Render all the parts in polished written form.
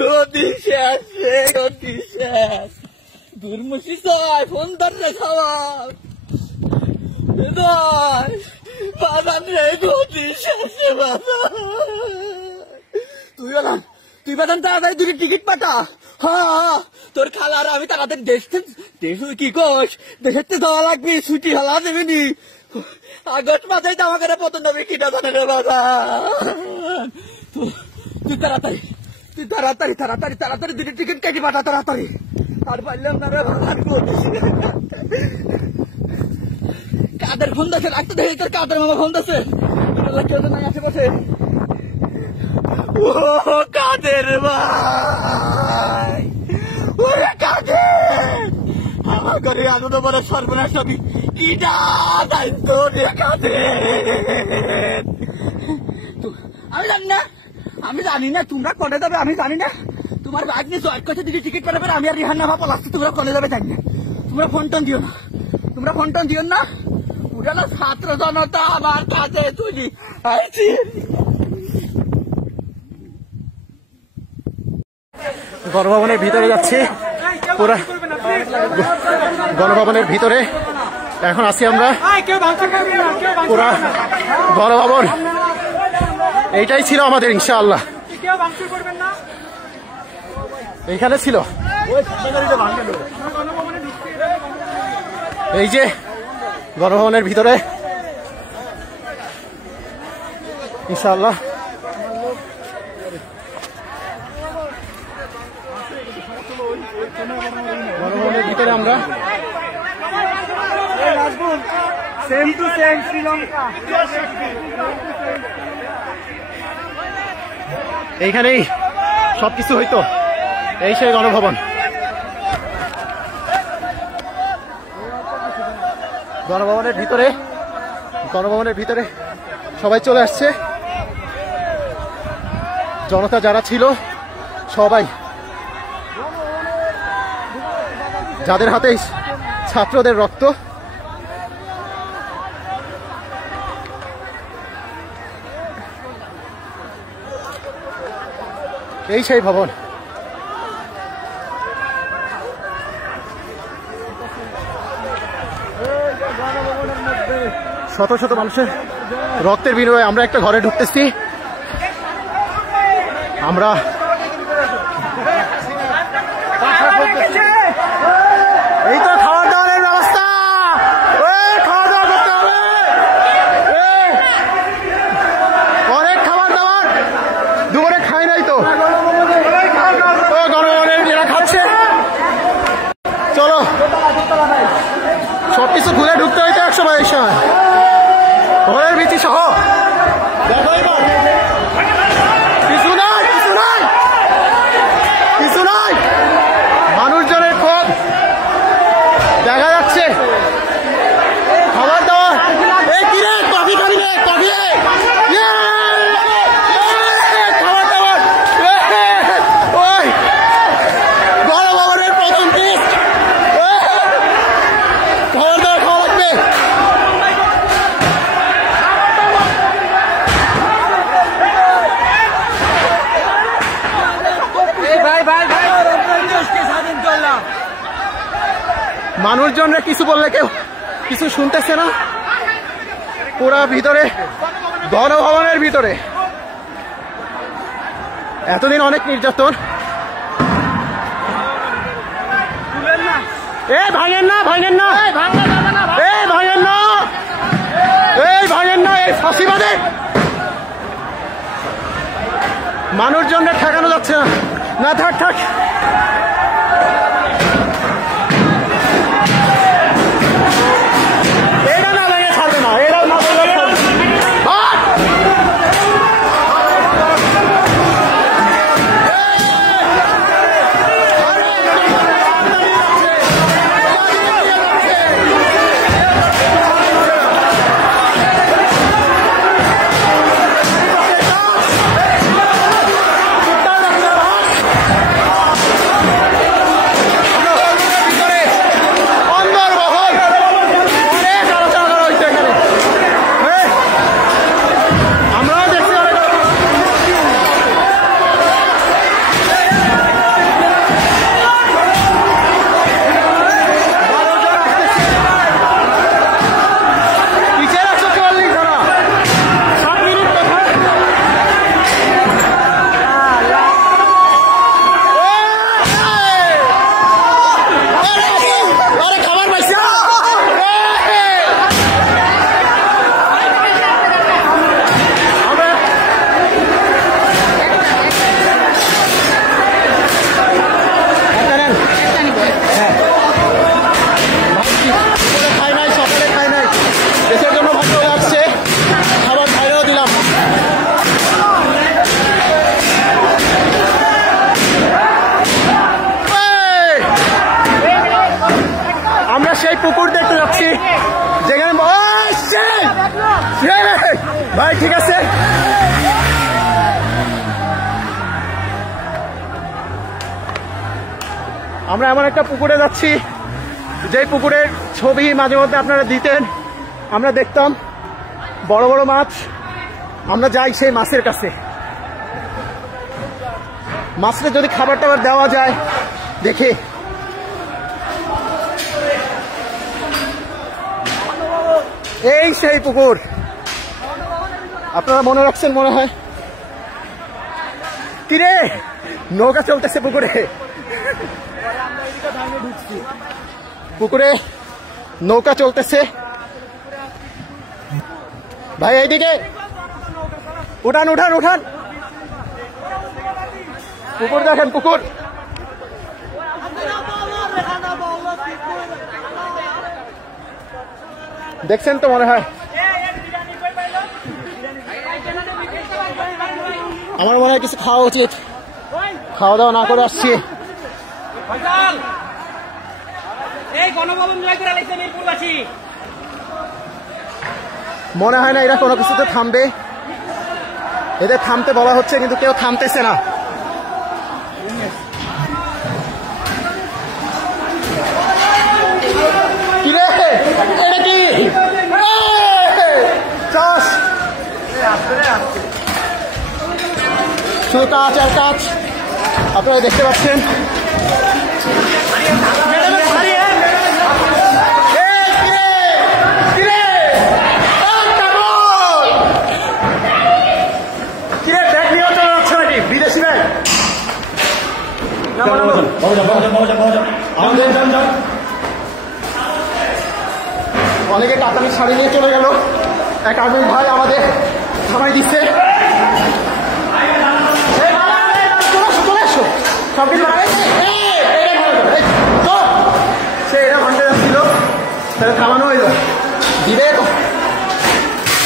গতি শেষ রে, গতি শেষ। দুর্মুষি চাই ফোন ধরে খাওয়ার বাজান রে, গতি শেষে বাজান। তুই বাজান তাড়াতাড়ি দুটি টিকিট পাঠা। হ্যাঁ, তোর খালার আমি তাড়াতাড়ি দেশ কি কোষ, দেশের যাওয়া লাগবে, ছুটি হলা দেবেনি। আগস্ট মাসে জামা করে পতন হবে কিনা জানে রে বাজান। তুই তাড়াতাড়ি দুটি টিকিট কেটে পাঠা তাড়াতাড়ি। আর পারলাম না রে বাজান। কাদের ফোন দিচ্ছে, রাখতে দেখি তোর কাদের মামা ফোন দিচ্ছে। কেউ তো নাই আশেপাশে। ও কাদের ভাই, ওরে কাদের, আমার ঘরে আনন্দ বলে সর্বনাশ হবে কি দায়িত্ব রে কাদের। আমি জানি না তোমরা কনে যাবে, আমি জানি না। তোমার বাইক নিয়ে জয়েন করছে দিদি টিকিট পেলে আমি আর রিহান নামা পলাচ্ছি। তোমরা কনে যাবে জানি না। তোমরা ফোন টোন দিও না। পুরানো ছাত্র জনতা আমার কাছে তুলি আইছি। গণভবনের ভিতরে যাচ্ছি, পুরা গণভবনের ভিতরে এখন আছি আমরা। পুরা গণভবন এইটাই ছিল আমাদের, ইনশাআল্লাহ এইখানে ছিল। এই যে গণভবনের ভিতরে ইনশাআল্লাহ গণভবনের ভিতরে আমরা এইখানেই সবকিছু হইতো। এই সেই গণভবন। গণভবনের ভিতরে সবাই চলে আসছে। জনতা যারা ছিল সবাই, যাদের হাতে ছাত্রদের রক্ত, এই সেই ভবন। শত শত মানুষের রক্তের বিনিময়ে আমরা একটা ঘরে ঢুকতেছি। আমরা এই তো খাওয়া দাওয়ার ব্যবস্থা, খাওয়া দাওয়া করতে হবে। অনেক খাবার দাবার দুপুরে খাই নাই তো, গণভবনের এরা খাচ্ছে। চলো সবকিছু খুলে ঢুকতে হইতো 122 সময়, ঘরের ভিত্তি সহ। কিছু নাই, মানুষজনের ক্ষোভ দেখা যাচ্ছে। খাবার দাবার, এই কিরে কফি খাবি রে, কফি খাবার দাবার। ওই গণভবনের প্রথম টেস্ট, খাবার দাবার খাওয়া লাগবে। মানুষজনরা কিছু বললে কেউ কিছু শুনতেছে না। পুরা ভিতরে গণভবনের ভিতরে এতদিন অনেক নির্যাতন। ভাঙেন না, এই ফাঁসিবাদে মানুষজনরা ঠেকানো যাচ্ছে না। থাক পুকুর দেখতে যাচ্ছি যেখানে ভাই ঠিক আছে আমরা এমন একটা পুকুরে যাচ্ছি যে পুকুরের ছবি মাঝে মধ্যে আপনারা দিতেন, আমরা দেখতাম বড় বড় মাছ। আমরা যাই সেই মাছের কাছে, মাছটা যদি খাবার টাবার দেওয়া যায় দেখে। এই সেই পুকুর, আপনারা মনে রাখছেন মনে হয়। কিরে নৌকা চলতেছে পুকুরে, পুকুরে নৌকা চলতেছে। ভাই এইদিকে উঠান উঠান উঠান, পুকুর দেখেন পুকুর। দেখছেন তো মনে হয়। আমার মনে হয় কিছু খাওয়া উচিত, খাওয়া দাওয়া না করে আসছি। মনে হয় না এরা কোনো কিছুতে থামবে, এদের থামতে বলা হচ্ছে কিন্তু কেউ থামতেছে না। কিরে এটা কি চাষ, শুধু কাজ আর কাজ আপনারা দেখতে পাচ্ছেন। বিদেশি ব্যাগ অনেকে কাতারি শাড়ি নিয়ে চলে গেল, এক আর্মি ভাই আমাদের থামাই দিচ্ছে। সে এটা ঘন্টা যাচ্ছিল, তাহলে থামানো হইল দিবে।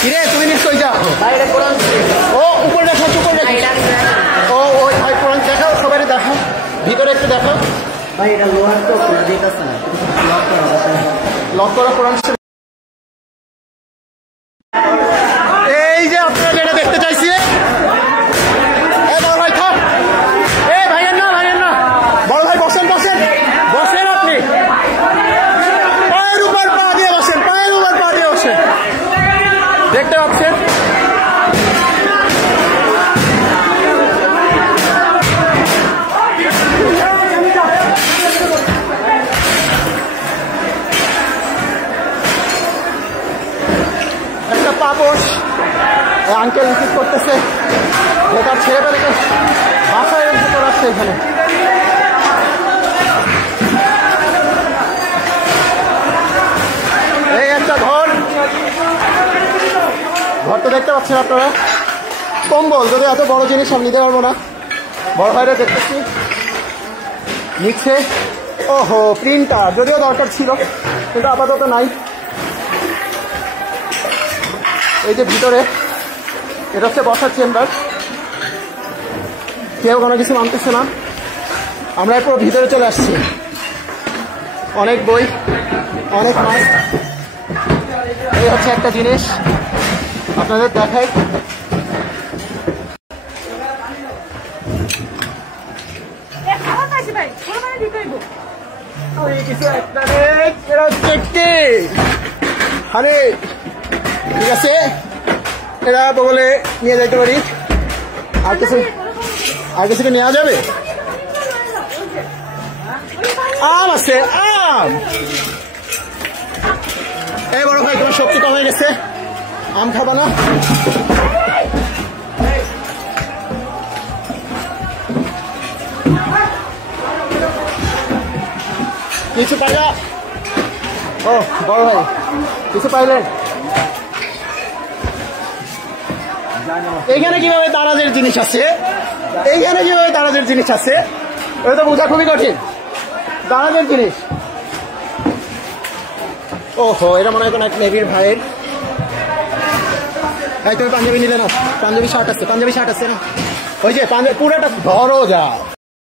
কিরে তুমি নিশ্চয় যাও, ও উপরে দেখো উপরে দেখো, ও ওই ভাই কোরআন দেখাও, সবাই দেখাও, ভিতরে একটু দেখাও। ভাই এটা লোহার তো দিতেছে না, লক করা কোরআন। এই যে আপনারা যেটা দেখতে চাইছি, বড় ভাই থাক, ভাইয়ের না ভাইয়ের না, বড় ভাই বসেন বসেন বসেন, আপনি পায়ের উপর পা দিয়ে বসেন, পায়ের উপর পা দিয়ে বসেন। দেখতে পাচ্ছেন একটা পাপোশ আঙ্কেল রিসিভ করতেছে, তার ছেলে পেলেকে বাসায় রেখে চলে আসছে এখানে। এই একটা ঘর, ঘরটা দেখতে পাচ্ছেন আপনারা, কম্বল। যদি এত বড় জিনিস আমি নিতে পারবো না, বড় ভাইরা দেখতেছি নিচ্ছে। ওহো প্রিন্টার, যদিও দরকার ছিল কিন্তু আপাতত নাই। এই যে ভিতরে এটা হচ্ছে বসার চেম্বার, কেউ কোনো কিছু মানতেছে না। আমরা পুরো ভিতরে চলে আসছি, অনেক বই, অনেক মাছ। এই হচ্ছে একটা জিনিস আপনাদের দেখাই। আরে ঠিক আছে, এরা বগলে নিয়ে যাইতে পারি। আর কিছু কি নেওয়া যাবে? আম আছে, আম। এই বড় ভাই তোমার শক্তি কমে গেছে, আম খাবা না? কিছু পাইলা? ও বড় ভাই কিছু পাইলেন? এইখানে কিভাবে দারাজের জিনিস আছে, এইখানে কিভাবে দারাজের জিনিস আছে, এটা তো বোঝা খুবই কঠিন। দারাজের জিনিস, ওহো এটা মনে হয় কোন এক নেভির ভাইয়ের। তুমি পাঞ্জাবি নিলে না? পাঞ্জাবি শার্ট আছে, পাঞ্জাবি শার্ট আছে না? ওই যে পুরোটা ধরো যাও।